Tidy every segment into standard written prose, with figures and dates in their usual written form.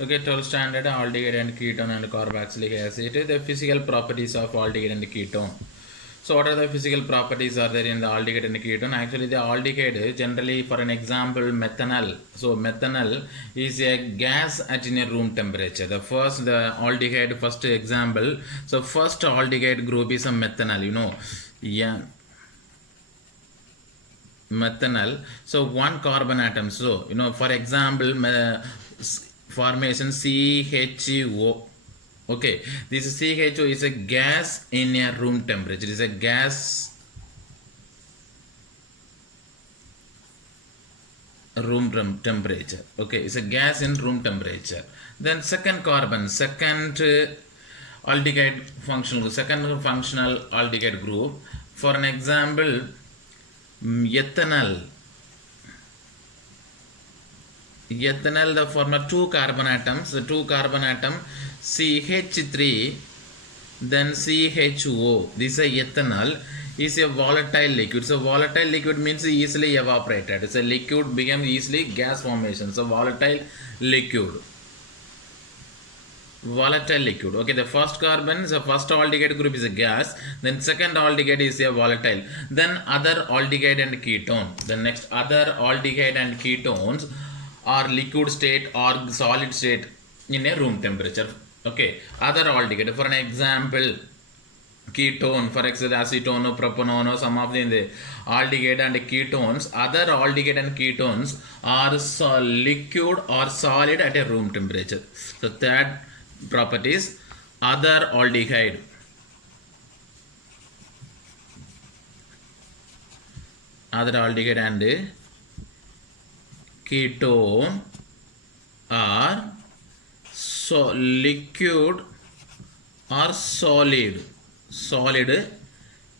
Okay, 12th standard aldehyde and ketone and carboxylic acid. The physical properties of aldehyde and ketone. So, what are the physical properties are there in the aldehyde and ketone? Actually, the aldehyde generally, for an example, methanol. So, methanol is a gas at in a room temperature. The aldehyde first example. So, first aldehyde group is a methanol. Yeah, methanol. So one carbon atom. So for example, formation CHO. Okay, this CHO is a gas in a room temperature. It is a gas room temperature. Okay, it's a gas in room temperature. Then second carbon, second aldehyde functional aldehyde group. For an example, ethanol. Ethanol, the form of two carbon atoms, the two carbon atom CH3, then CHO. This is ethanol is a volatile liquid. So volatile liquid means easily evaporated. It's a liquid becomes easily gas formation. So volatile liquid. Okay, the first carbon, the first aldehyde group is a gas, then second aldehyde is a volatile, then other aldehyde and ketone. The next other aldehyde and ketones are liquid state or solid state in a room temperature. Okay, other aldehyde, for an example, ketone, for example, acetone, propanone, some of the aldehyde and ketones, other aldehyde and ketones are liquid or solid at a room temperature. So that properties, other aldehyde and ketone are liquid or solid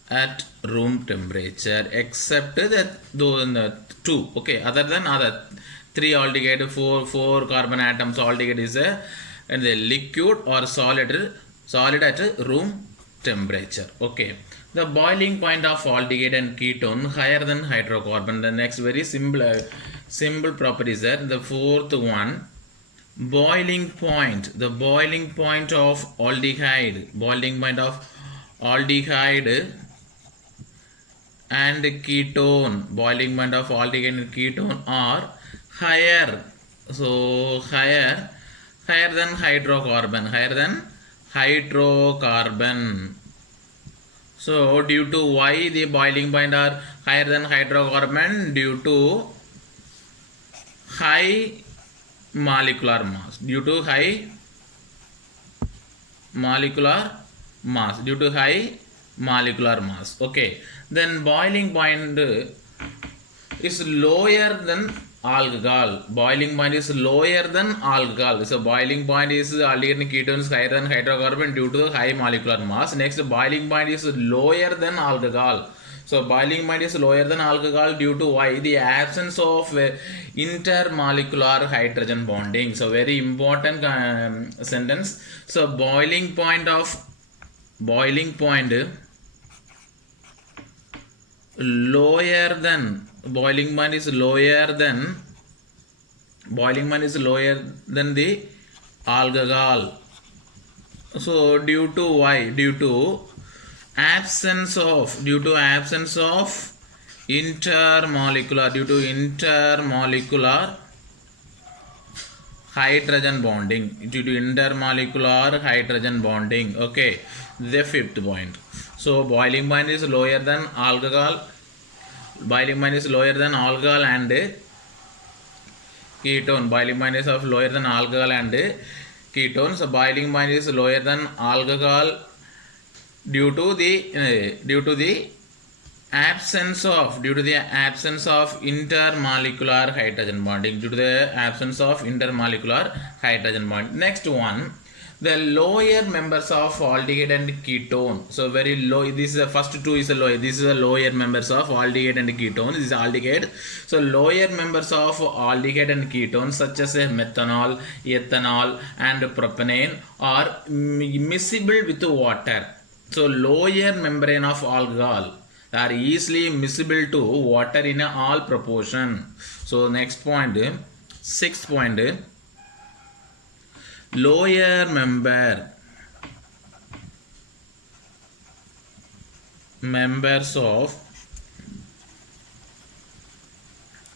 at room temperature, except that those two. Okay, other than other three aldehyde, four carbon atoms aldehyde is a and the liquid or solid at room temperature. Okay, the boiling point of aldehyde and ketone higher than hydrocarbon. The next very simple properties are the fourth one, boiling point. The boiling point of aldehyde and ketone, boiling point of aldehyde and ketone are higher. So higher than hydrocarbon. So due to why the boiling point are higher than hydrocarbon? Due to high molecular mass. Okay, then boiling point is lower than alcohol. Boiling point is lower than alcohol. So boiling point is aldehyde and ketones higher than hydrocarbon due to the high molecular mass. Next, boiling point is lower than alcohol. So boiling point is lower than alcohol due to why? The absence of intermolecular hydrogen bonding. So very important sentence. So boiling point lower than the alcohol. So due to why? Due to absence of intermolecular hydrogen bonding. Okay, the fifth point. So boiling point is lower than alcohol and ketone. Boiling point is of lower than alcohol and ketone. So boiling point is lower than alcohol due to the absence of intermolecular hydrogen bonding. Next one, the lower members of aldehyde and ketone. So very low. This is the first two is the lower. This is the lower members of aldehyde and ketone. This is aldehyde. So lower members of aldehyde and ketone such as methanol, ethanol, and propanane are miscible with water. So lower membrane of alcohol are easily miscible to water in all proportion. So next point, sixth point, lower members of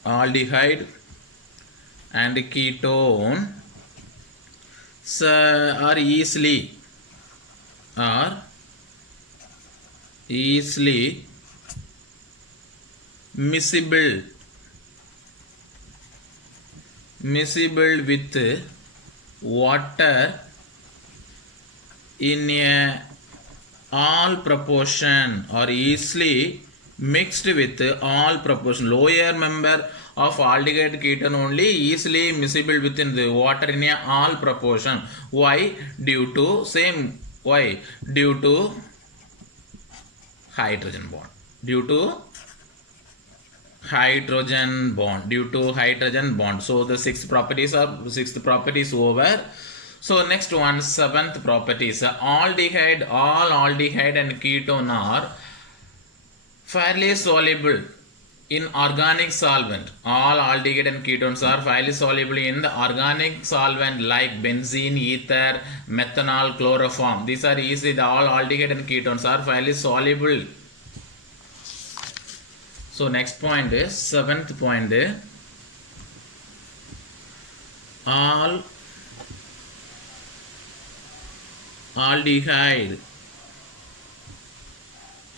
aldehyde and ketone are easily miscible with water in a all proportion, or easily mixed with all proportion. Lower member of aldehyde ketone only easily miscible within the water in a all proportion. Why? Due to hydrogen bond. Due to hydrogen bond. So the sixth properties over. So next one, seventh properties. All aldehyde and ketone are fairly soluble in organic solvent. All aldehyde and ketones are fairly soluble in the organic solvent like benzene, ether, methanol, chloroform. These are easy. The all aldehyde and ketones are fairly soluble. So next point is, seventh point, all aldehyde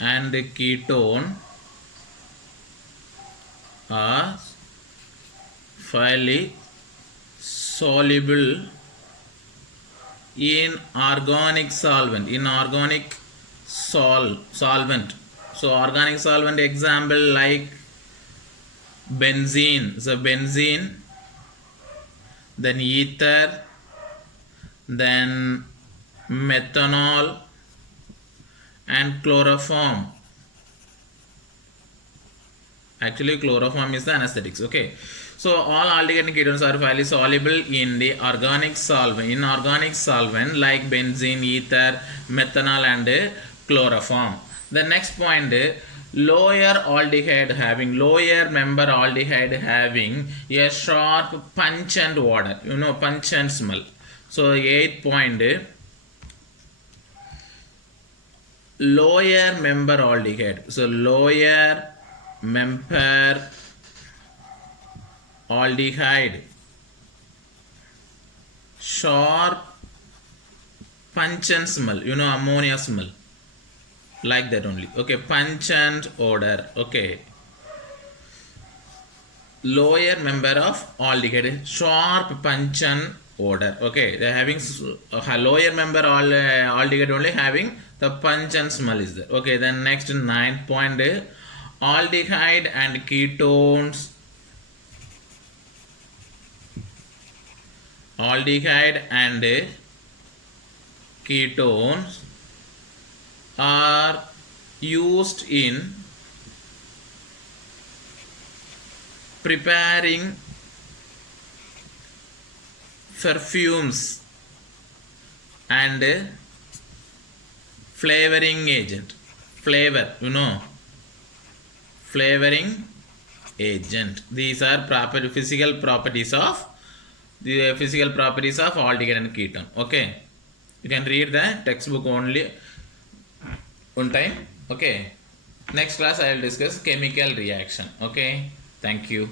and ketone are fairly soluble in organic solvent. So organic solvent example like benzene. So benzene, then ether, then methanol and chloroform. Actually chloroform is the anesthetics. Okay, so all aldehyde and ketones are fairly soluble in the organic solvent like benzene, ether, methanol and chloroform. The next point, lower member aldehyde having a sharp pungent odor, pungent smell. So eighth point, lower member aldehyde. So lower member aldehyde, sharp pungent smell, ammonia smell, like that only. Okay, pungent odor. Okay, lower member of aldehyde, sharp pungent odor. Okay, they are having lower member aldehyde only having the pungent smell is there. Okay, then next, ninth point, aldehyde and ketones are used in preparing perfumes and flavoring agent. Flavoring agent. These are physical properties of aldehyde and ketone. Okay, you can read the textbook only one time. Okay, next class I will discuss chemical reaction. Okay, thank you.